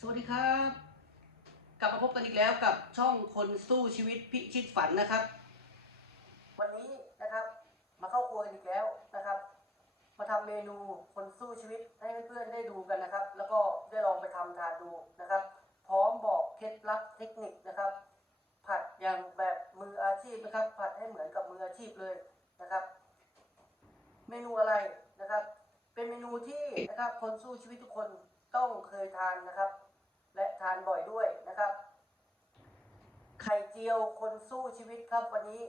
สวัสดีครับ กลับมาพบกันอีกแล้วกับช่องคนสู้ชีวิตพิชิตฝันนะครับ วันนี้นะครับมาเข้าครัวกันอีกแล้วนะครับ มาทำเมนูคนสู้ชีวิตให้เพื่อนๆได้ดูกันนะครับ แล้วก็ได้ลองไปทำทานดูนะครับ พร้อมบอกเคล็ดลับเทคนิคนะครับ ผัดอย่างแบบมืออาชีพนะครับ ผัดให้เหมือนกับมืออาชีพเลยนะครับ เมนูอะไรนะครับ เป็นเมนูที่นะครับคนสู้ชีวิตทุกคนต้องเคยทานนะครับ และทานบ่อยด้วยนะครับ ไข่เจียวคนสู้ชีวิตครับ วันนี้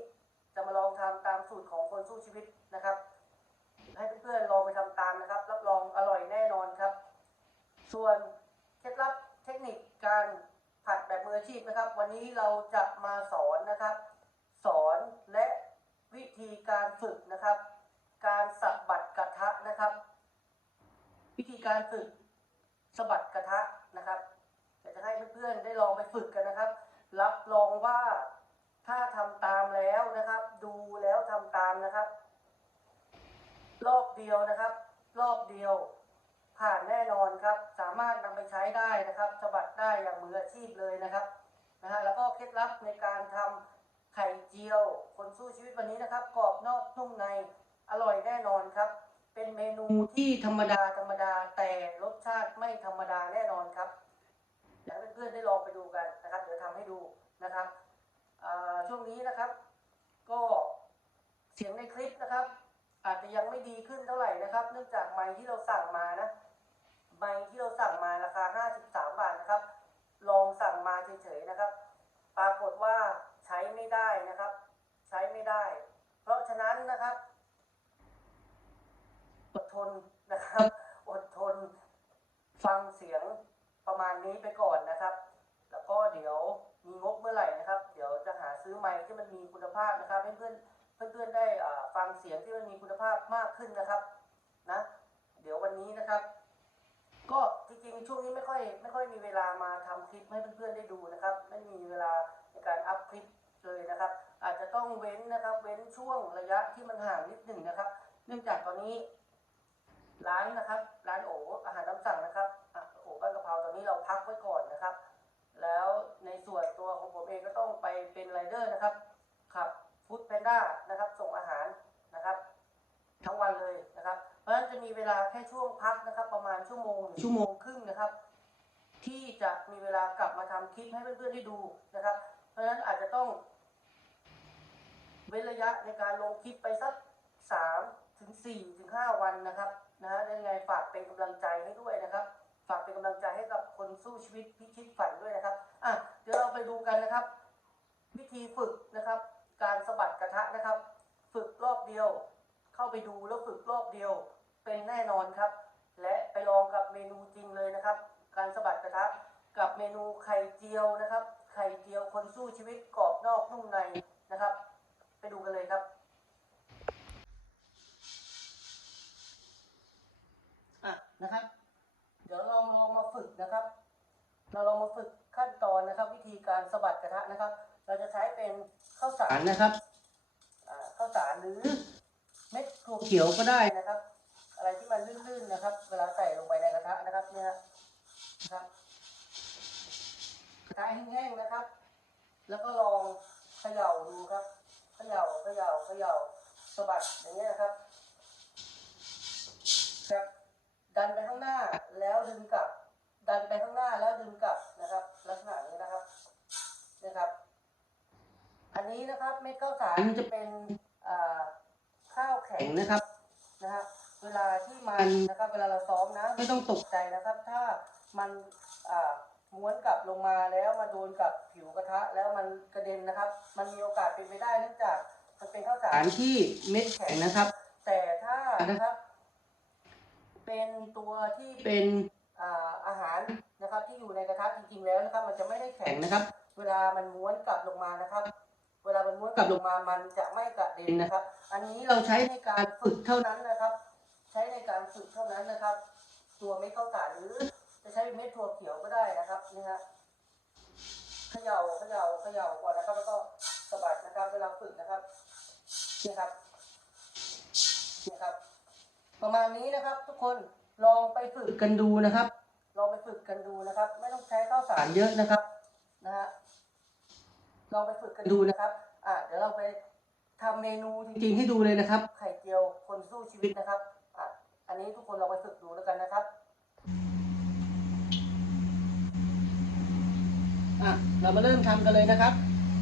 จะมาลองทำตามสูตรของคนสู้ชีวิตนะครับ ให้เพื่อนๆลองไปทำตามนะครับ รับรองอร่อยแน่นอนครับ ส่วนเคล็ดลับเทคนิคการผัดแบบมืออาชีพนะครับ วันนี้เราจะมาสอนนะครับ สอนและวิธีการฝึกนะครับ การสับบัดกระทะนะครับ วิธีการฝึกสะบัดกระทะนะครับ จะให้เพื่อนๆได้ลองไปฝึกกันนะครับ รับรองว่าถ้าทำตามแล้วนะครับ ดูแล้วทำตามนะครับ รอบเดียวนะครับ รอบเดียว ผ่านแน่นอนครับ สามารถนำไปใช้ได้นะครับสะบัดได้อย่างมืออาชีพเลยนะครับนะฮะแล้วก็เคล็ดลับในการทำไข่เจียว คนสู้ชีวิตวันนี้นะครับกรอบนอกนุ่มในอร่อยแน่นอนครับ เป็นเมนูที่ธรรมดาธรรมดาแต่รสชาติไม่ธรรมดาแน่นอนครับ อยากให้เพื่อนๆได้ลองไปดูกันนะครับ เดี๋ยวทำให้ดูนะครับช่วงนี้นะครับ ก็เสียงในคลิปนะครับ อาจจะยังไม่ดีขึ้นเท่าไหร่นะครับ เนื่องจากไมค์ที่เราสั่งมานะไมค์ที่เราสั่งมาราคา 53 บาทนะครับ ลองสั่งมาเฉยๆนะครับ ปรากฏว่าใช้ไม่ได้นะครับ ใช้ไม่ได้ เพราะฉะนั้นนะครับ อดทนนะครับ อดทนฟังเสียง ประมาณนี้ไปก่อนนะครับ แล้วก็เดี๋ยวมีงบเมื่อไหร่นะครับ เดี๋ยวจะหาซื้อไมค์ที่มันมีคุณภาพนะครับให้เพื่อนเพื่อนๆได้อ่าฟังเสียงที่มันมีคุณภาพมากขึ้นนะครับนะเดี๋ยววันนี้นะครับ ก็จริงๆช่วงนี้ไม่ค่อยไม่ค่อยมีเวลามาทำคลิปให้เพื่อนๆได้ดูนะครับ ไม่มีเวลาในการอัพคลิปเลยนะครับ อาจจะต้องเว้นนะครับ เว้นช่วงระยะที่มันห่างนิดหนึ่งนะครับ เนื่องจากตอนนี้ร้านนะครับ ร้านโออาหารตามสั่งนะครับ ก้านกะเพราตอนนี้เราพักไว้ก่อนนะครับ แล้วในส่วนตัวของผมเองก็ต้องไปเป็นไรเดอร์นะครับขับฟู้ดแพนด้านะครับ ส่งอาหารนะครับ ทั้งวันเลยนะครับ เพราะฉะนั้นจะมีเวลาแค่ช่วงพักนะครับ ประมาณชั่วโมงหรือชั่วโมงครึ่งนะครับ ที่จะมีเวลากลับมาทำคลิปให้เพื่อนๆได้ดูนะครับ เพราะฉะนั้นอาจจะต้อง เว้นระยะในการลงคลิปไปสักสามถึงสี่ถึงห้าวันนะครับนะฮะยังไงฝากเป็นกำลังใจให้ด้วยนะครับ ฝากเป็นกำลังใจให้กับคนสู้ชีวิตพิชิตฝันด้วยนะครับอะเดี๋ยวเราไปดูกันนะครับ วิธีฝึกนะครับ การสะบัดกระทะนะครับ ฝึกรอบเดียว เข้าไปดูแล้วฝึกรอบเดียวเป็นแน่นอนครับ และไปลองกับเมนูจริงเลยนะครับ การสะบัดกระทะกับเมนูไข่เจียวนะครับ ไข่เจียวคนสู้ชีวิตกรอบนอกนุ่มในนะครับ ไปดูกันเลยครับอะนะครับ นะครับ เราลองมาฝึกขั้นตอนนะครับ วิธีการสะบัดกระทะนะครับ เราจะใช้เป็นข้าวสารนะครับอ่าข้าวสารหรือเม็ดถั่วเขียวก็ได้นะครับ อะไรที่มันลื่นๆนะครับ เวลาใส่ลงไปในกระทะนะครับเนี่ยนะครับกระทะแห้งๆนะครับ แล้วก็ลองเขย่าดูครับเขย่าเขย่าเขย่าสะบัดอย่างเงี้ยนะครับครับดันไปข้างหน้าแล้วดึงกลับ ดันไปข้างหน้าแล้วดึงกลับนะครับ ลักษณะนี้นะครับนะครับ อันนี้นะครับเม็ดข้าวสารจะเป็นอ่าข้าวแข็งนะครับนะฮะเวลาที่มันนะครับเวลาเราซ้อมนะ ไม่ต้องตกใจนะครับ ถ้ามันอ่าม้วนกลับลงมาแล้วมาโดนกับผิวกระทะ แล้วมันกระเด็นนะครับ มันมีโอกาสเป็นไปได้เนื่องจากมันเป็นข้าวสารที่เม็ดแข็งนะครับ แต่ถ้านะครับ เป็นตัวที่เป็น อ่าอาหารนะครับที่อยู่ในกระทะจริงๆแล้วนะครับ มันจะไม่ได้แข็งนะครับ เวลามันม้วนกลับลงมานะครับ เวลามันม้วนกลับลงมามันจะไม่กระเด็นนะครับ อันนี้เราใช้ในการฝึกเท่านั้นนะครับ ใช้ในการฝึกเท่านั้นนะครับ ตัวเม็ดข้าวสารหรือจะใช้เม็ดถั่วเขียวก็ได้นะครับนี่ฮะเขย่าเขย่าเขย่าก่อนนะครับ แล้วก็สะบัดนะครับเวลาฝึกนะครับนี่ครับนี่ครับ ประมาณนี้นะครับทุกคน ลองไปฝึกกันดูนะครับ ลองไปฝึกฝึกกันดูนะครับ ไม่ต้องใช้ข้าวสารเยอะนะครับนะฮะลองไปฝึกกันดูนะครับ อะเดี๋ยวเราไปทำเมนูจริงๆให้ดูเลยนะครับ ไข่เจียวคนสู้ชีวิตนะครับอะอันนี้ทุกคนลองไปฝึกดูแล้วกันนะครับอะเรามาเริ่มทำกันเลยนะครับ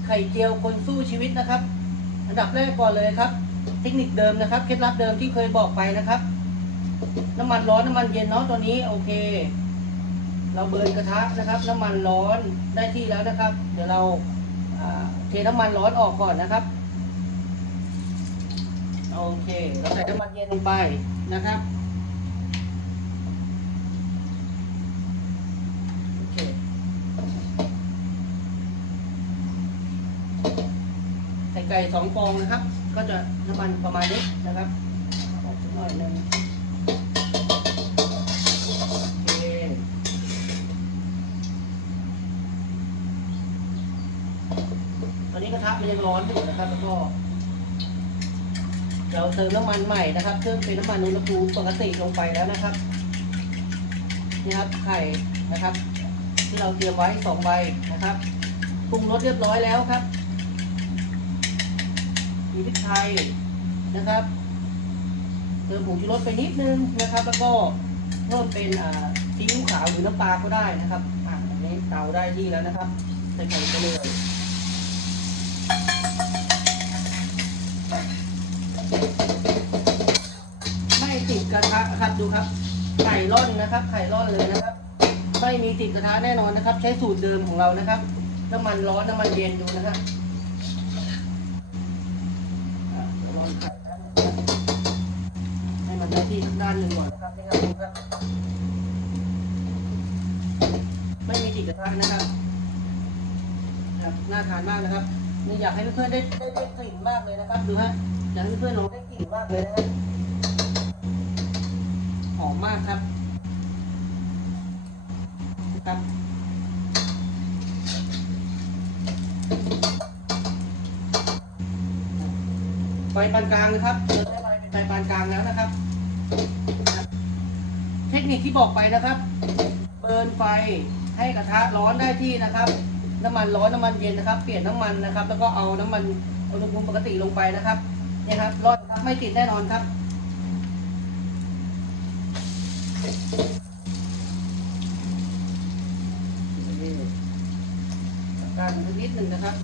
ไข่เจียวคนสู้ชีวิตนะครับ อันดับแรกก่อนเลยครับ เทคนิคเดิมนะครับ เคล็ดลับเดิมที่เคยบอกไปนะครับ น้ำมันร้อนน้ำมันเย็นเนาะตัวนี้โอเค เราเบิร์นกระทะนะครับ น้ำมันร้อนได้ที่แล้วนะครับ เดี๋ยวเราเทน้ำมันร้อนออกก่อนนะครับโอเคเราใส่น้ำมันเย็นลงไปนะครับโอเคไข่ไก่สองฟองนะครับ ก็จะน้ำมันประมาณนี้นะครับออกสักหน่อยหนึ่ง นี้กระทะมันยังร้อนอยู่นะครับแล้วก็ เราเติมน้ำมันใหม่นะครับเครื่องเป็นน้ำมันอุณหภูมิปกติลงไปแล้วนะครับนี่ครับไข่นะครับ ที่เราเตรียมไว้สองใบนะครับปรุงรสเรียบร้อยแล้วครับมีพริกไทยนะครับเติมผงชูรสไปนิดนึงนะครับ แล้วก็เพิ่มเป็นอ่าซีอิ๊วขาวหรือน้ำปลาก็ได้นะครับอ่านนี้เตาได้ที่แล้วนะครับใส่ไข่ไปเลย ครับดูครับ ไข่ร่อนนะครับ ไข่ร่อนเลยนะครับ ไม่มีติดกระทะแน่นอนนะครับ ใช้สูตรเดิมของเรานะครับ น้ำมันร้อนน้ำมันเย็นดูนะครับอะร้อนไข่ให้มันได้ที่ด้านหนึ่งก่อนนะครับนี่ครับดูครับ ไม่มีติดกระทะนะครับครับน่าทานมากนะครับนี่อยากให้เพื่อนๆได้ได้ได้กลิ่นมากเลยนะครับ ดูฮะอยากให้เพื่อนๆลองได้กลิ่นมากเลยนะากครับ ครับไฟปานกลางนะครับเราได้ไฟเป็นไฟปานกลางแล้วนะครับ เทคนิคที่บอกไปนะครับ เบิร์นไฟให้กระทะร้อนได้ที่นะครับ น้ำมันร้อนน้ำมันเย็นนะครับ เปลี่ยนน้ำมันนะครับ แล้วก็เอาน้ำมันอุณหภูมิปกติลงไปนะครับเนี่ยครับร้อนครับไม่ติดแน่นอนครับ การนิดหนึ่งนะครับ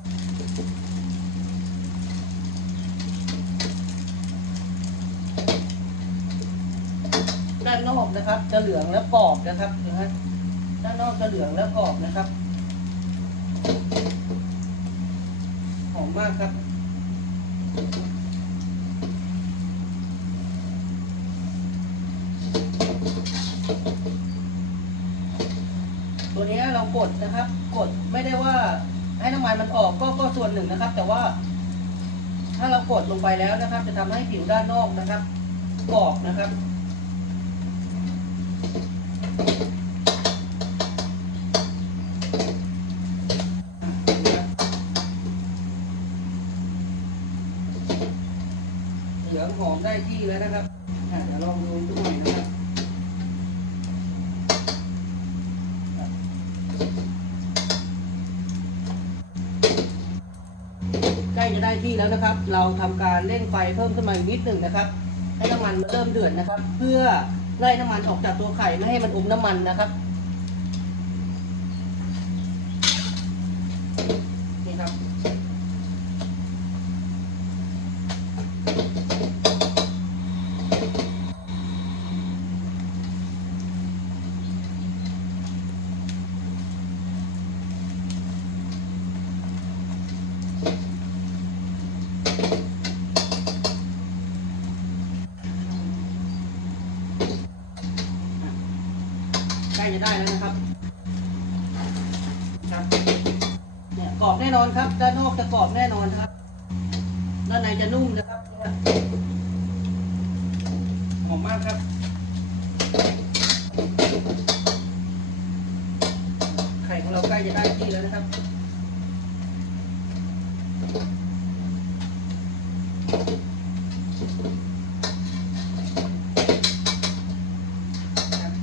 ด้านนอกนะครับ จะเหลืองและกรอบนะครับนะฮะด้านนอกจะเหลืองและกรอบนะครับหอมมากครับตัวนี้เรากดนะครับ กก็ก็ส่วนหนึ่งนะครับ แต่ว่า ถ้าเรากดลงไปแล้วนะครับ จะทำให้ผิวด้านนอกนะครับกรอบนะครับเหลืองหอมได้ที่แล้วนะครับอะเดี๋ยวลองดูสักหน่อยนะครับ ใกล้จะได้ ที่แล้วนะครับ เราทำการเร่งไฟเพิ่มขึ้นมาอีกนิดหนึ่งนะครับ ให้น้ำมันมันเริ่มเดือดนะครับ เพื่อไล่น้ำมันออกจากตัวไข่ไม่ให้มันอมน้ำมันนะครับ จะได้แล้วนะครับครับเนี่ยกรอบแน่นอนครับ ด้านนอกจะกรอบแน่นอนครับ ด้านในจะนุ่มนะครับเนี่ยหอมมากครับ ไข่ของเราใกล้จะได้ที่แล้วนะครับ ครับ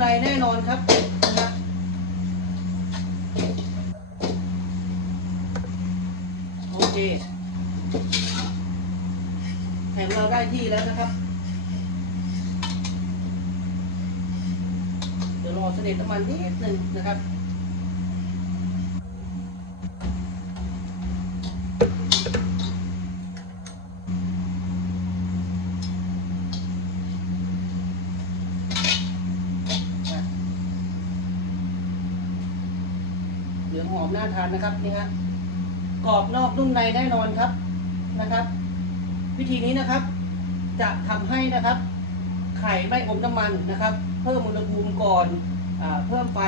ในแน่นอนครับนะครับโอเคแผ่นเราได้ ที่แล้วนะครับ เดี๋ยวรอเสด็จน้ำมันนิดหนึ่งนะครับเหลืองหอมน่าทานนะครับนี่ฮะกรอบนอกนุ่มในแน่นอนครับนะครับ วิธีนี้นะครับ จะทำให้นะครับไข่ไม่อมน้ำมันนะครับ เพิ่มอุณหภูมิก่อนอเพิ่มไฟ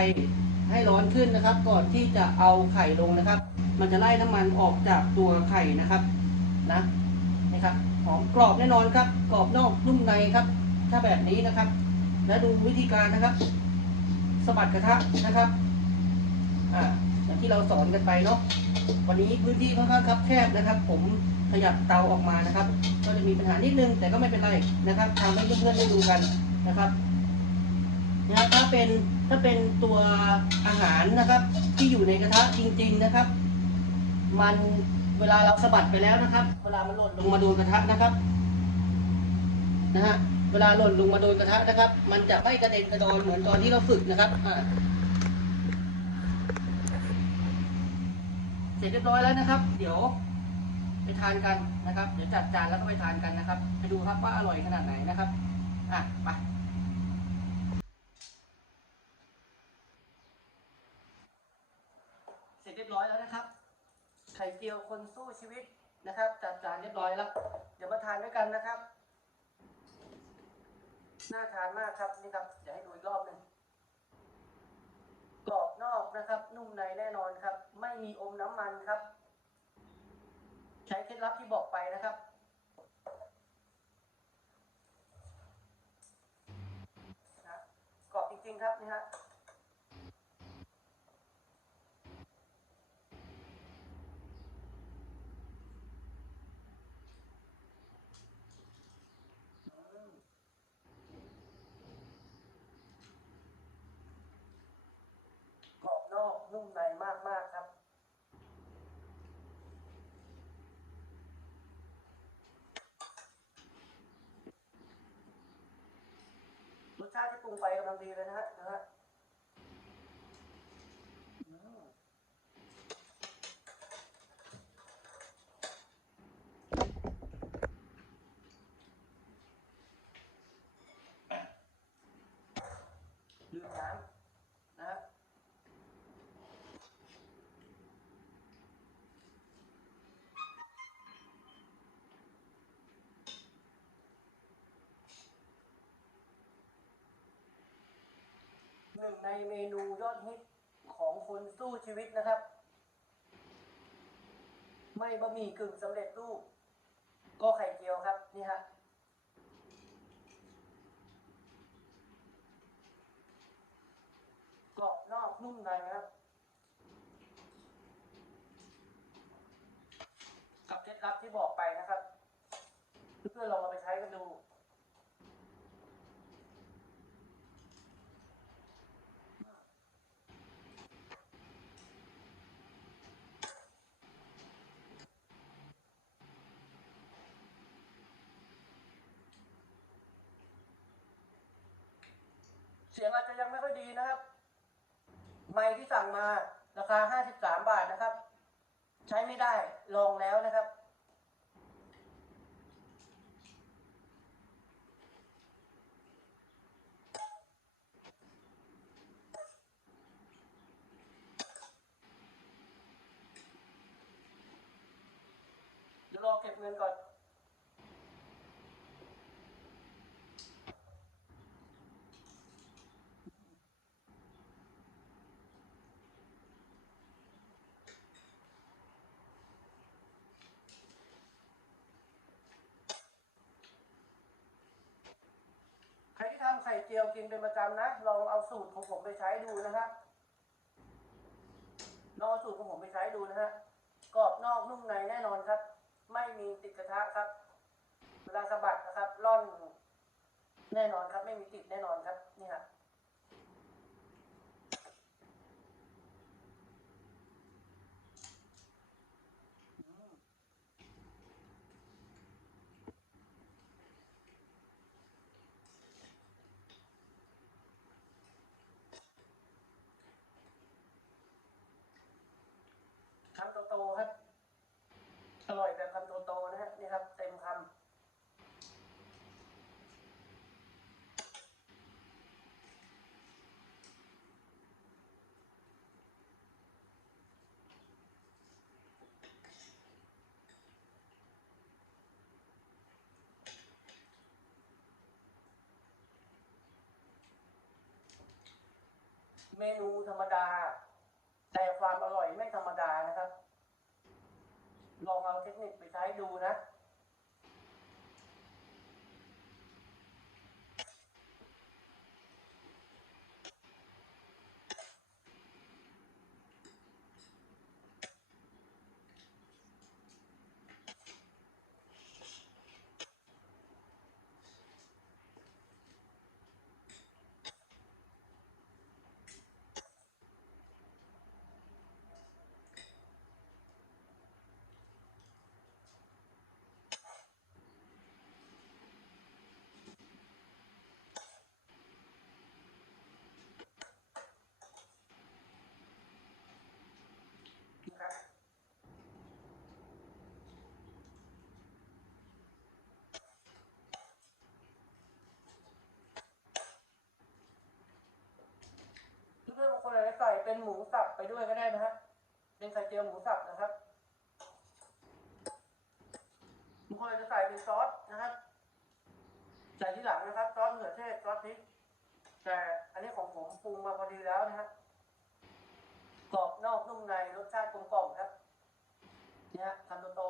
ให้ร้อนขึ้นนะครับ ก่อนที่จะเอาไข่ลงนะครับ มันจะไล่น้ำมันออกจากตัวไข่นะครับนะนี่ครับหอมกรอบแน่นอนครับ กรอบนอกนุ่มในครับ ถ้าแบบนี้นะครับ และดูวิธีการนะครับสะบัดกระทะนะครับอ่าอย่างที่เราสอนกันไปเนาะวันนี้พื้นที่ค่อนข้างคับแคบนะครับ ผม ขยับเตาออกมานะครับ ก็จะมีปัญหานิดนึงแต่ก็ไม่เป็นไรนะครับทำให้เพื่อนๆได้ดูกันนะครับนะถ้าเป็นถ้าเป็นตัวอาหารนะครับ ที่อยู่ในกระทะจริง ๆนะครับ มันเวลาเราสะบัดไปแล้วนะครับ เวลามันหล่นลงมาโดนกระทะนะครับนะฮะเวลาหล่นลงมาโดนกระทะนะครับ มันจะไม่กระเด็นกระดอนเหมือนตอนที่เราฝึกนะครับอ่าเสร็จเรียบร้อยแล้วนะครับ เดี๋ยว ไปทานกันนะครับ เดี๋ยวจัดจานแล้วก็ไปทานกันนะครับ ไปดูครับว่าอร่อยขนาดไหนนะครับอะไปเสร็จเรียบร้อยแล้วนะครับ ไข่เจียวคนสู้ชีวิตนะครับ จัดจานเรียบร้อยแล้ว เดี๋ยวมาทานด้วยกันนะครับ น่าทานมากครับนี่ครับเดี๋ยวให้ดูอีกรอบหนึ่งกรอบนอกนะครับ นุ่มในแน่นอนครับ ไม่มีอมน้ำมันครับ ใช้เคล็ดลับที่บอกไปนะครับ นะกรอบจริงๆครับนี่ฮะกรอบนอกนุ่มในมากๆครับ ชาติที่ปรุงไปกำลังดีเลยนะฮะนะฮะ หนึ่งในเมนูยอดฮิตของคนสู้ชีวิตนะครับ ไม่บะหมี่กึ่งสำเร็จรูป ก็ไข่เจียวครับนี่ฮะกรอบนอกนุ่มในครับ กับเคล็ดลับที่บอกไปนะครับ เพื่อนๆลองเอาไปใช้กันดู เสี ยงอาจจะยังไม่ค่อยดีนะครับไมค์ที่สั่งมาราคา 53 บาทนะครับ ใช้ไม่ได้ลองแล้วนะครับ เดี๋ยวรอเก็บเงินก่อน ใคร ที่ทำไข่เจียวกินเป็นประจำนะ ลองเอาสูตรของผมไปใช้ดูนะครับลองเอาสูตรของผมไปใช้ดูนะฮะกรอบนอกนุ่มในแน่นอนครับ ไม่มีติดกระทะครับ เวลาสะบัดนะครับร่อนแน่นอนครับ ไม่มีติดแน่นอนครับนี่ครับ โตๆ ครับ อร่อยแบบคำโตๆนะฮะนี่ครับ เต็มคำเมนูธรรมดา แต่ความอร่อยไม่ธรรมดานะครับ ลองเอาเทคนิคไปใช้ดูนะ พื่อนบางคนอาจจะใส่เป็นหมูสับไปด้วยก็ได้นะฮะเป็นไข่เจียวหมูสับนะครับบางคนอาจจะใส่เป็นซอสนะครับใส่ที่หลังนะครับซอสมะเขือเทศซอสพริกแต่อันนี้ของผมปรุงมาพอดีแล้วนะฮะกรอบนอกนุ่มในรสชาติกลมกล่อมครับเนี่ยฮะคำโต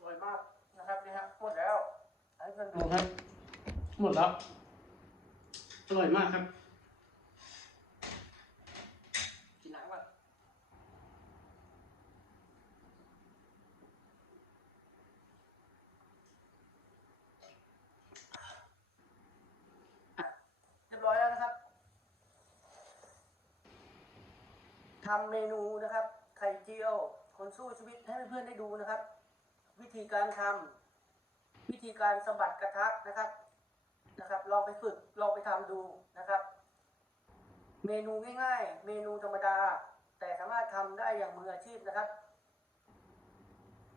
อร่อยมากนะครับนี่ฮะหมดแล้วให้เพื่อนดูครับ หมดแล้ว อร่อยมากครับกินหนังว่ะอะเรียบร้อยแล้วนะครับทำเมนูนะครับ ไข่เจียว คนสู้ชีวิตให้เพื่อนๆได้ดูนะครับ วิธีการทำวิธีการสะบัดกระทะนะครับ นะครับ ลองไปฝึกลองไปทำดูนะครับ เมนูง่ายๆ เมนูธรรมดา แต่สามารถทำได้อย่างมืออาชีพนะครับ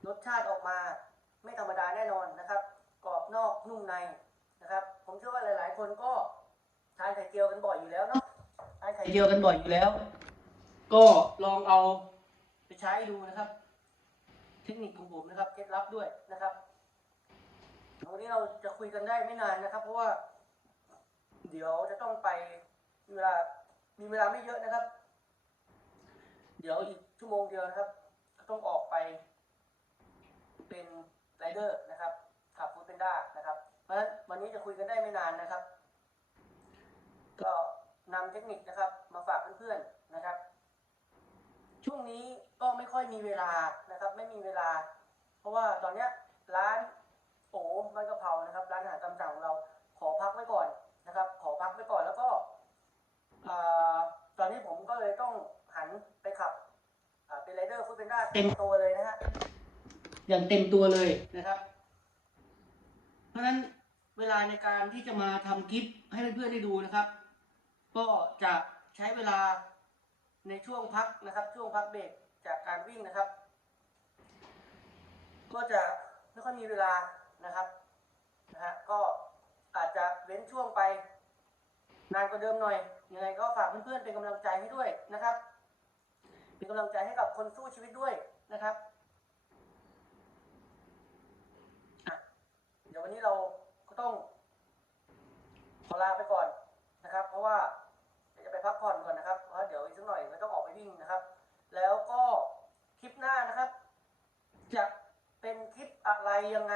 รสชาติออกมาไม่ธรรมดาแน่นอนนะครับ กรอบนอกนุ่มในนะครับ ผมเชื่อว่าหลาย ๆ คนก็ทานไข่เจียวกันบ่อยอยู่แล้วเนาะทานไข่เจียวกันบ่อยอยู่แล้ว ก็ลองเอาไปใช้ดูนะครับ เทคนิคของผมนะครับเคล็ดลับด้วยนะครับ วันนี้เราจะคุยกันได้ไม่นานนะครับ เพราะว่า เดี๋ยวจะต้องไปเวลามีเวลาไม่เยอะนะครับ เดี๋ยวอีกชั่วโมงเดียวนะครับก็ต้องออกไป เป็นไรเดอร์นะครับขับฟูดเป็นด้านะครับ เพราะฉะนั้นวันนี้จะคุยกันได้ไม่นานนะครับ ก็นำเทคนิคนะครับ มาฝากเพื่อนๆนะครับ ช่วงนี้ก็ไม่ค่อยมีเวลานะครับ ไม่มีเวลา เพราะว่าตอนเนี้ยร้าน โอ้บ้านกะเพรานะครับร้านอาหารตามสั่งของเรา ขอพักไว้ก่อนนะครับ ขอพักไว้ก่อนแล้วก็อ่าตอนนี้ผมก็เลยต้องหันไปขับอ่าเป็นไรเดอร์ฟูดเป็นด้าเต็มตัวเลยนะฮะอย่างเต็มตัวเลยนะครับ เพราะฉะนั้นเวลาในการที่จะมาทำคลิปให้เพื่อนๆได้ดูนะครับ ก็จะใช้เวลาในช่วงพักนะครับ ช่วงพักเบรกจากการวิ่งนะครับ ก็จะไม่ค่อยมีเวลา นะครับนะฮะก็อาจจะเว้นช่วงไป นานกว่าเดิมหน่อยยังไงก็ฝากเพื่อนๆเป็นกำลังใจให้ด้วยนะครับ เป็นกำลังใจให้กับคนสู้ชีวิตด้วยนะครับเดี๋ยววันนี้เราก็ต้องขอลาไปก่อนนะครับ เพราะว่าจะไปพักผ่อนก่อนนะครับเพราะเดี๋ยวอีกสักหน่อยก็ต้องออกไปวิ่งนะครับ แล้วก็คลิปหน้านะครับ จะเป็นคลิปอะไรยังไง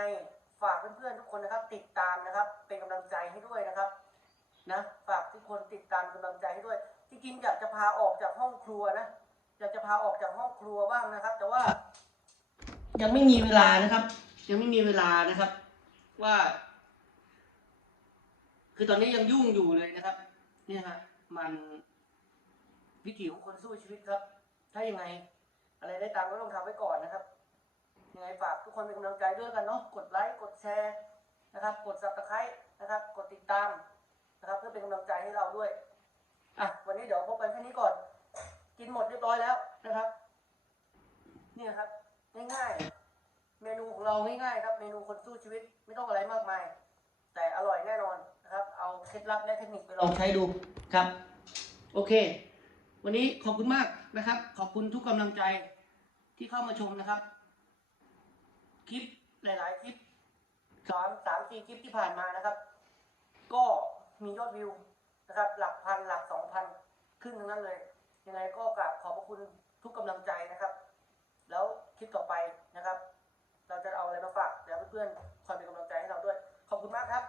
ฝากเพื่อนๆทุกคนนะครับ ติดตามนะครับ เป็นกำลังใจให้ด้วยนะครับนะฝากทุกคนติดตามกำลังใจให้ด้วยจริงๆอยากจะพาออกจากห้องครัวนะอยากจะพาออกจากห้องครัวบ้างนะครับ แต่ว่า ยังไม่มีเวลานะครับ ยังไม่มีเวลานะครับ ว่า คือตอนนี้ยังยุ่งอยู่เลยนะครับ เนี่ยฮะมันวิถีของคนสู้ชีวิตครับ ถ้ายังไง อะไรได้ตังค์ก็ต้องทำไว้ก่อนนะครับ ยังไงฝากทุกคนเป็นกำลังใจด้วยกันเนาะกดไลค์กดแชร์นะครับ กด subscribe นะครับ กดติดตามนะครับเพื่อเป็นกำลังใจให้เราด้วยอะวันนี้เดี๋ยวพบกันแค่นี้ก่อน กินหมดเรียบร้อยแล้วนะครับเนี่ยครับง่ายๆเมนูของเราง่ายๆครับ เมนูคนสู้ชีวิตไม่ต้องอะไรมากมาย แต่อร่อยแน่นอนนะครับ เอาเคล็ดลับและเทคนิคไปลองใช้ดูครับ โอเค วันนี้ขอบคุณมากนะครับ ขอบคุณทุกกำลังใจที่เข้ามาชมนะครับ คลิปหลาย ๆ คลิปสามสามสี่คลิปที่ผ่านมานะครับ ก็มียอดวิวนะครับ หลักพันหลักสองพันขึ้นทั้งนั้นเลยยังไงก็กราบขอบพระคุณทุกกำลังใจนะครับ แล้วคลิปต่อไปนะครับ เราจะเอาอะไรมาฝากแล้วเพื่อนๆคอยเป็นกำลังใจให้เราด้วย ขอบคุณมากครับ